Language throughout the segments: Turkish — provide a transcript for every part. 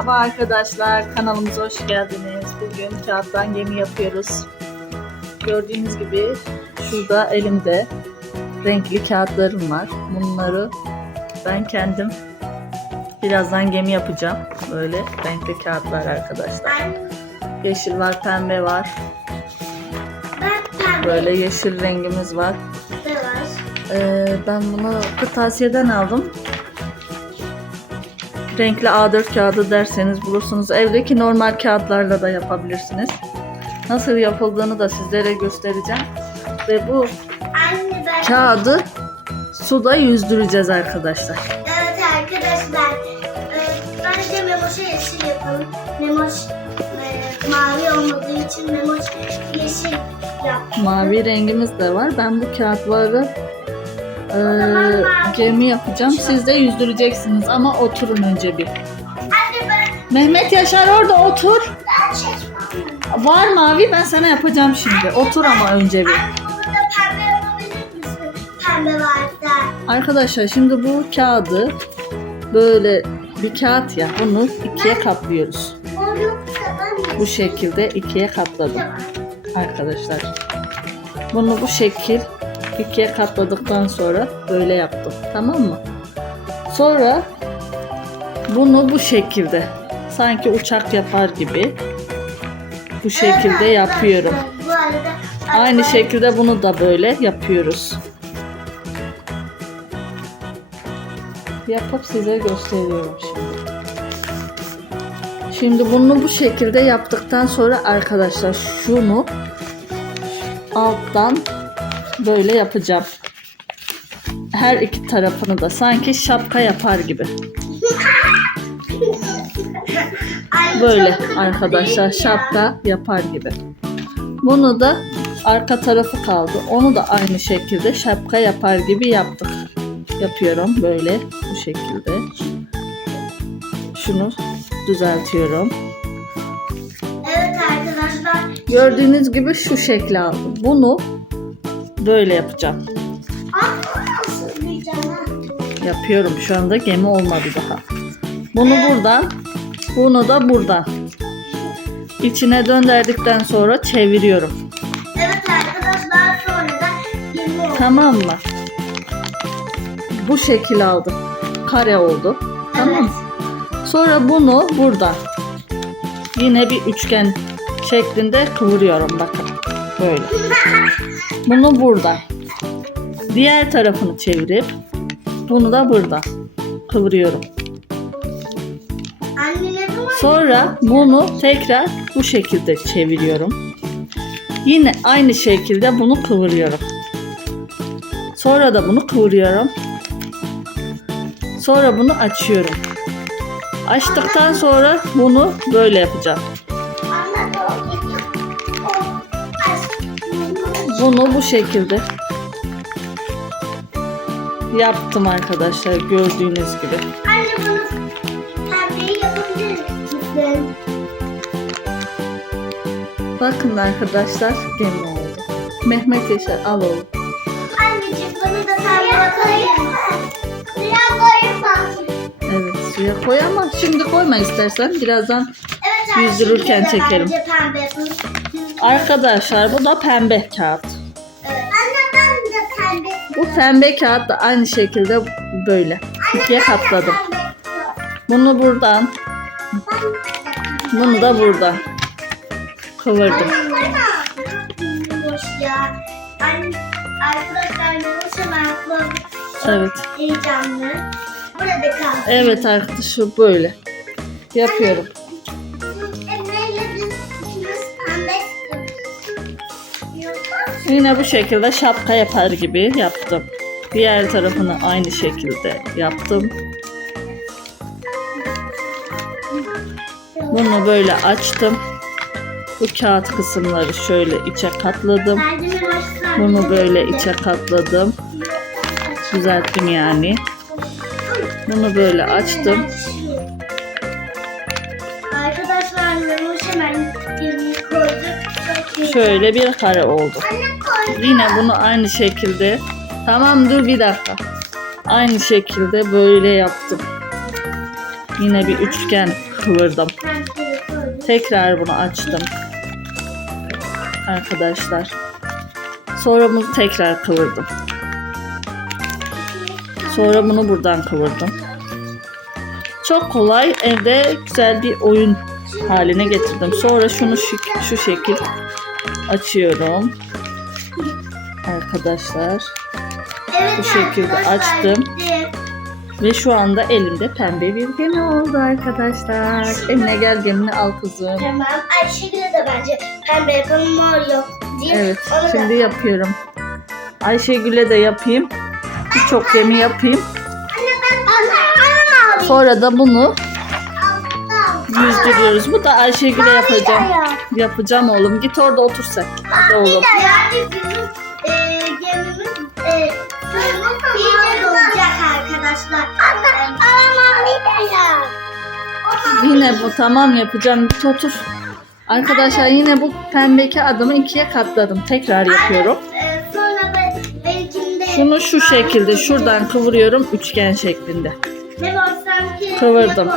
Merhaba arkadaşlar, kanalımıza hoş geldiniz. Bugün kağıttan gemi yapıyoruz. Gördüğünüz gibi şurada elimde renkli kağıtlarım var. Bunları ben kendim birazdan gemi yapacağım. Böyle renkli kağıtlar arkadaşlar. Yeşil var, pembe var. Böyle yeşil rengimiz var. Ee, ben bunu kırtasiyeden aldım. Renkli A4 kağıdı derseniz bulursunuz. Evdeki normal kağıtlarla da yapabilirsiniz. Nasıl yapıldığını da sizlere göstereceğim. Ve bu Anne ben... kağıdı suda yüzdüreceğiz arkadaşlar. Evet arkadaşlar. E, bence Memoş'a yeşil yapalım. Memoş e, mavi olmadığı için Memoş yeşil yaptı. Mavi rengimiz de var. Ben bu kağıtları eee, gemi yapacağım. Siz de yüzdüreceksiniz ama oturun önce bir. Mehmet Yaşar orada otur. Var mavi ben sana yapacağım şimdi. Otur ama önce bir. Arkadaşlar şimdi bu kağıdı böyle bir kağıt ya bunu ikiye katlıyoruz. Bu şekilde ikiye katladım arkadaşlar. Bunu bu şekil ikiye katladıktan sonra böyle yaptım. Tamam mı? Sonra bunu bu şekilde sanki uçak yapar gibi bu şekilde yapıyorum. Aynı şekilde bunu da böyle yapıyoruz. Yapıp size gösteriyorum şimdi. Şimdi bunu bu şekilde yaptıktan sonra arkadaşlar şunu alttan böyle yapacağım. Her iki tarafını da sanki şapka yapar gibi. Böyle arkadaşlar şapka yapar gibi. Bunu da arka tarafı kaldı. Onu da aynı şekilde şapka yapar gibi yaptık. Yapıyorum böyle bu şekilde. Şunu düzeltiyorum. Evet arkadaşlar. Gördüğünüz gibi şu şekli aldı. Bunu böyle yapacağım. Yapıyorum. Şu anda gemi olmadı daha. Bunu buradan, bunu da buradan. İçine döndürdükten sonra çeviriyorum. Evet arkadaşlar sonra oldu. Tamam mı? Bu şekil aldım. Kare oldu. Tamam mı? Sonra bunu buradan yine bir üçgen şeklinde kıvırıyorum bakın. Böyle. Bunu buradan. Diğer tarafını çevirip bunu da buradan kıvırıyorum. Sonra bunu tekrar bu şekilde çeviriyorum. Yine aynı şekilde bunu kıvırıyorum. Sonra da bunu kıvırıyorum. Sonra bunu açıyorum. Açtıktan sonra bunu böyle yapacağım. Bunu bu şekilde yaptım arkadaşlar gördüğünüz gibi. Anne bunu pembeyi yapabilir misin? Bakın arkadaşlar gemi oldu. Mehmet Yaşar al oğlum. Anneciğim bunu da. Evet suya koy ama şimdi koyma istersen birazdan Evet Yüzdürürken çekerim. Bence pembe. Arkadaşlar bu da pembe kağıt. Evet. Anne ben de pembe. Bu pembe kağıt da aynı şekilde böyle ikiye katladım. Bunu buradan, bunu da buradan kıvırdım. Anne, Evet. heyecanlı. Burada kaldı. Evet arkadaşlar böyle yapıyorum. Yine bu şekilde şapka yapar gibi yaptım. Diğer tarafını aynı şekilde yaptım. Bunu böyle açtım. Bu kağıt kısımları şöyle içe katladım. Bunu böyle içe katladım. Düzelttim yani. Bunu böyle açtım. Arkadaşlar hemen Şöyle bir kare oldu. Yine bunu aynı şekilde tamam dur bir dakika. Aynı şekilde böyle yaptım. Yine bir üçgen kıvırdım. Tekrar bunu açtım. Arkadaşlar. Sonra bunu tekrar kıvırdım. Sonra bunu buradan kıvırdım. Çok kolay evde güzel bir oyun haline getirdim. Sonra şunu şu, şu şekil açıyorum. Arkadaşlar. Evet Bu şekilde arkadaşlar, açtım. Ve şu anda elimde pembe bir gemi oldu arkadaşlar. Eline gel gemini al kızım. Tamam. Ayşegül'e de bence pembe yapalım mor yok. Mi? Evet Onu da- şimdi yapıyorum. Ayşegül'e de yapayım. Birçok gemi yapayım. Sonra da bunu yüzdürüyoruz. Bu da Ayşegül'e yapacağım. Yapacağım oğlum. Git orada otur sen. Hadi oğlum. Yani bizim e, gemimiz e, suyumuz iyice dolacak arkadaşlar. Ama bir de ya. Yine bu tamam yapacağım. Git otur. Arkadaşlar yine bu pembeki adımı ikiye katladım. Tekrar yapıyorum. E, sonra ben, benimkinde Şunu şu şekilde şuradan kıvırıyorum üçgen şeklinde. Kıvırdım.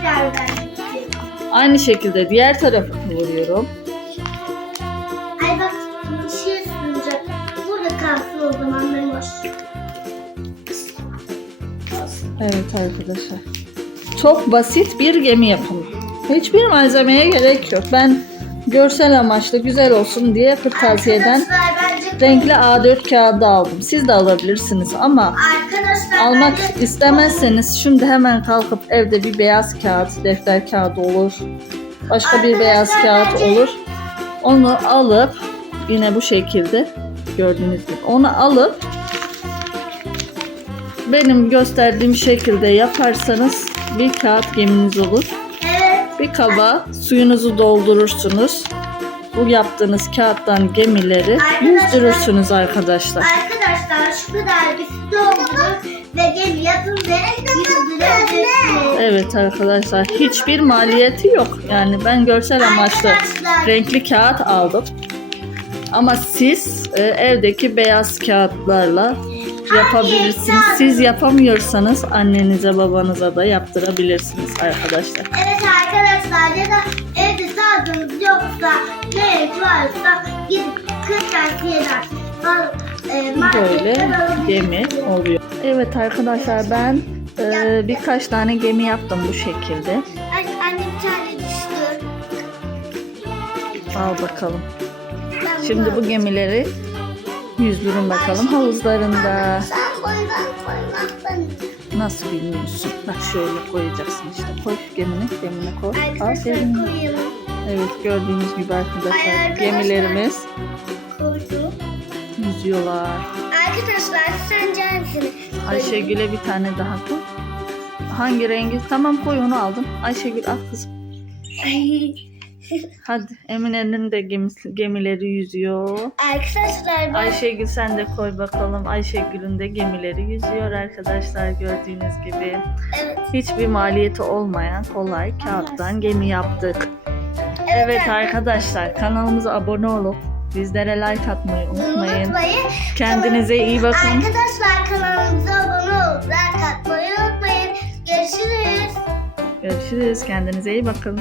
Tekrar ben. Aynı şekilde diğer tarafı kıvırıyorum. Ay bak bir şey ısınacak. Burada kalsın o zaman Memoş. Evet arkadaşlar. Çok basit bir gemi yapımı. Hiçbir malzemeye gerek yok. Ben görsel amaçlı güzel olsun diye kırtasiyeden renkli A4 kağıdı aldım. Siz de alabilirsiniz ama almak istemezseniz şimdi hemen kalkıp evde bir beyaz kağıt, defter kağıdı olur. Başka bir beyaz kağıt olur. Onu alıp yine bu şekilde gördüğünüz gibi onu alıp benim gösterdiğim şekilde yaparsanız bir kağıt geminiz olur. Bir kaba suyunuzu doldurursunuz. Bu yaptığınız kağıttan gemileri Arkadaşlar- yüzdürürsünüz arkadaşlar. Arkadaşlar şu kadar bir su doldurun ve gemi yapın ve yüzdürebilirsiniz. Evet arkadaşlar hiçbir maliyeti yok. Yani ben görsel amaçlı Arkadaşlar renkli kağıt aldım. Ama siz e, evdeki beyaz kağıtlarla yapabilirsiniz. Siz yapamıyorsanız annenize babanıza da yaptırabilirsiniz arkadaşlar. evet arkadaşlar ya da evde sağlığınız yoksa ne varsa gidip kırtasiyeden e, Böyle gemi oluyor. Evet arkadaşlar ben e, birkaç tane gemi yaptım bu şekilde. Ay, annem tane düştü. Al bakalım. Şimdi bu gemileri yüzdürün bakalım havuzlarında. Nasıl bilmiyorsun? Bak şöyle koyacaksın işte. Koy gemini, gemine koy. Aferin. Evet gördüğünüz gibi arkadaşlar gemilerimiz Koydum. yüzüyorlar. Arkadaşlar sence hangisini? Ayşegül'e bir tane daha koy. Hangi rengi? Tamam koy onu aldım. Ayşegül al kızım. Hadi Emine'nin de gemisi, gemileri yüzüyor. Arkadaşlar ben Ayşegül sen de koy bakalım. Ayşegül'ün de gemileri yüzüyor arkadaşlar gördüğünüz gibi. evet. Hiçbir maliyeti olmayan kolay kağıttan gemi yaptık. Evet arkadaşlar kanalımıza abone olup bizlere like atmayı unutmayın. Unutmayın. Kendinize iyi bakın. Arkadaşlar kanalımıza abone olup like atmayı unutmayın. Görüşürüz. Görüşürüz. Kendinize iyi bakın.